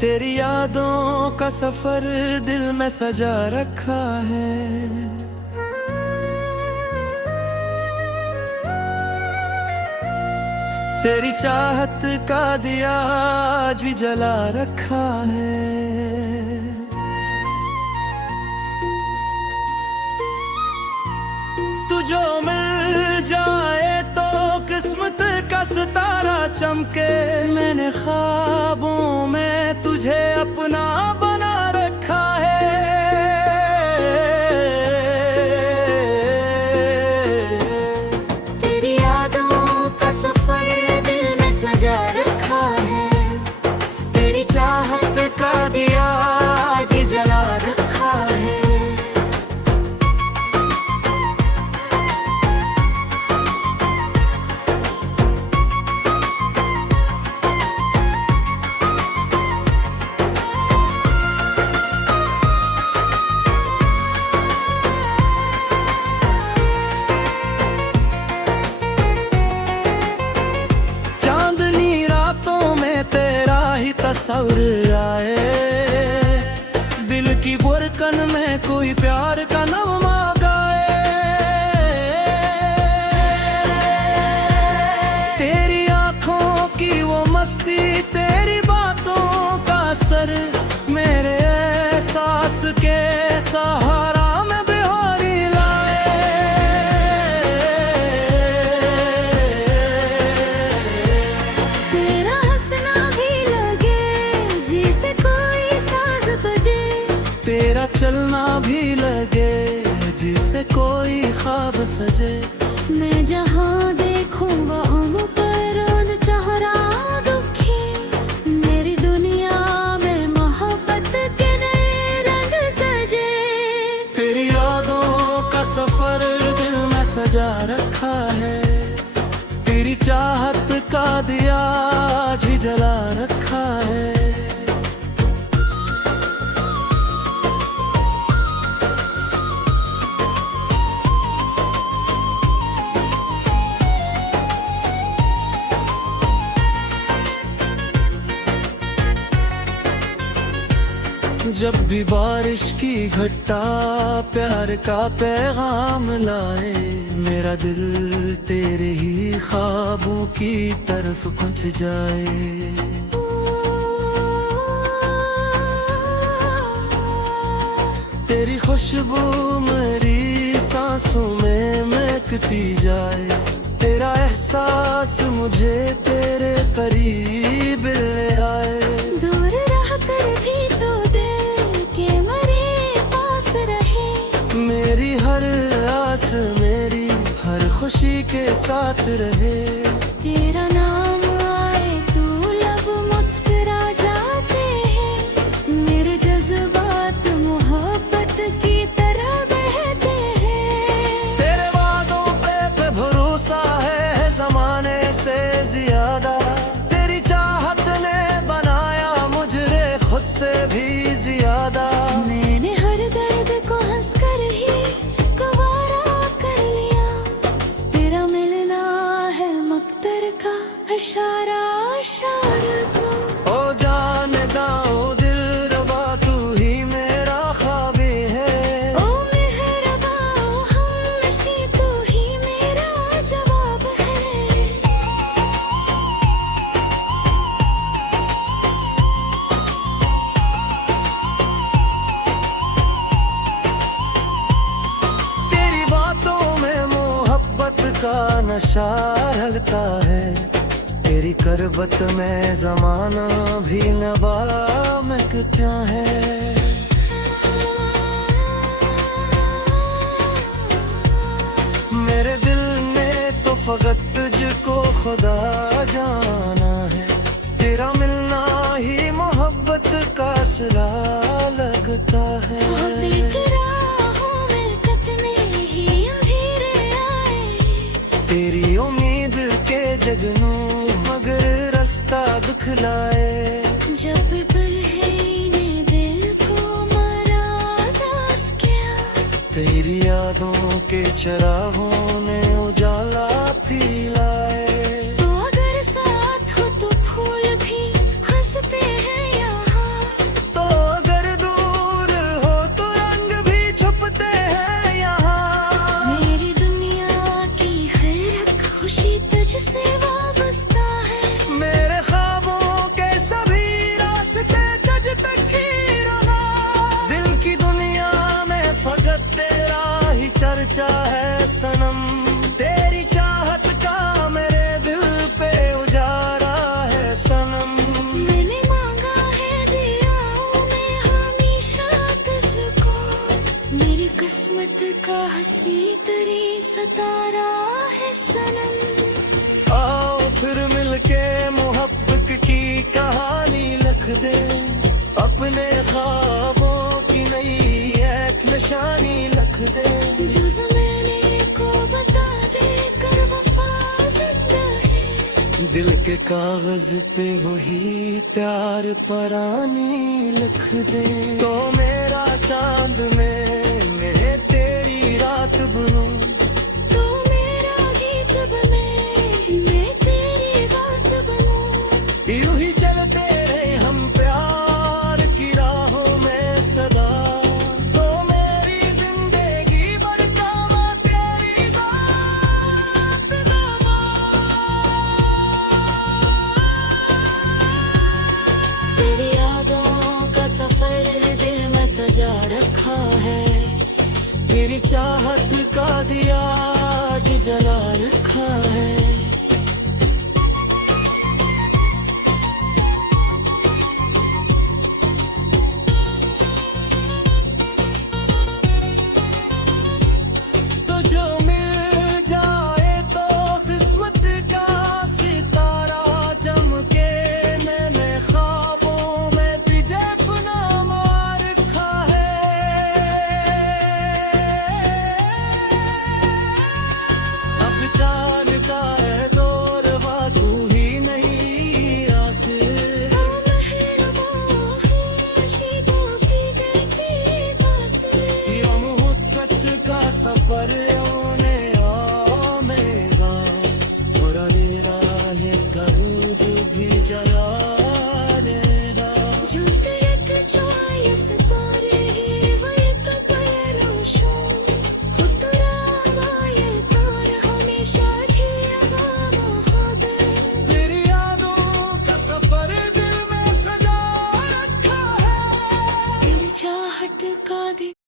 तेरी यादों का सफर दिल में सजा रखा है। तेरी चाहत का दिया आज भी जला रखा है। तू जो मिल जाए तो किस्मत का सितारा चमके। मैंने ख्वाबों में तुझे अपना बना रखा है। तेरी यादों का सफर दिल में सजा रखा है। तेरी चाहत का दिया आज जला रखा है। तस्वीर आए दिल की बुरकन में कोई प्यार का नगमा गाए। तेरी आंखों की वो मस्ती, तेरी बातों का असर मेरे एहसास के सहारा में बिहारी लाए। तेरा हंसना भी लगे जैसे कोई साज बजे। तेरा चलना भी लगे जिसे कोई ख्वाब सजे। मैं जहाँ देखूंगा उन पर उन चेहरा दुखी। मेरी दुनिया में मोहब्बत के नए रंग सजे। तेरी यादों का सफर दिल में सजा रखा है। तेरी चाहत का दिया आज भी जला रखा है। जब भी बारिश की घटा प्यार का पैगाम लाए। मेरा दिल तेरे ही ख्वाबों की तरफ कुछ जाए। तेरी खुशबू मेरी सांसों में महकती जाए। तेरा एहसास मुझे तेरे करीब ले आए। दूर रह कर भी तो दिल के मेरे पास रहे। मेरी हर आस मेरी हर खुशी के साथ रहे। तेरा नाम आए तू लब मुस्कुरा जाते हैं। मेरे जज्बात मोहब्बत की तरह बहते हैं। तेरे वादों पे भरोसा है जमाने से ज्यादा। तेरी चाहत ने बनाया मुझे खुद से भी ज्यादा। मैंने हर दर्द को हंसकर ही गवारा कर लिया। तेरा मिलना है मकदर का इशारा इशारा को। ओ जानदा ओ दिलरुबा तू ही मेरा ख्वाबी है। ओ मेहरबा ओ हमनशी तू ही मेरा जवाब है। तेरी बातों में मोहब्बत का नशा लगता है। तेरी करबत में जमाना भी नबा महकता है। मेरे दिल ने तो फकत तुझको खुदा जाना है। तेरा मिलना ही मोहब्बत का सिला लगता है। राहों में कितने ही अंधेरे आए। तेरी उम्मीद के जगनू मगर रास्ता दिखलाए। जब पल है ने दिल को मरा दास किया। तेरी यादों के चरागों ने उजाला फैलाए। तो अगर साथ हो तो फूल भी हंसते हैं यहाँ। खर्चा है सनम, तेरी चाहत का मेरे दिल पे उजारा है सनम। मैंने मांगा है दिया हूँ मैं हमेशा तुझको, मेरी किस्मत का हंसी तेरी सतारा है सनम। आओ फिर मिलके मोहब्बत की कहानी लिख दे, अपने ख्वाबों की नई एक निशानी लिख दे। जो ज़माने को बता दे कर वफा जिंदा है, दिल के कागज पे वही प्यार परानी लिख दे। तो मेरा चांद मैं तेरी रात बनूं, तो मेरा गीत बने मैं तेरी बात बनूं। यूं ही चलते रहे हम प्यार की राहों में सदा, तो मेरी जिंदगी भर कामा तेरी ज़ात नामा। तेरी यादों का सफर दिल में सजा रखा है, तेरी चाहत का दिया आज जला रखा है। तो जो मिल जाए तो किस्मत का सितारा चमके, मैंने ख्वाबों में तुझे अपना मार रखा है। अब जानता है दौर तू ही नहीं आसे, ये मुहब्बत का सफर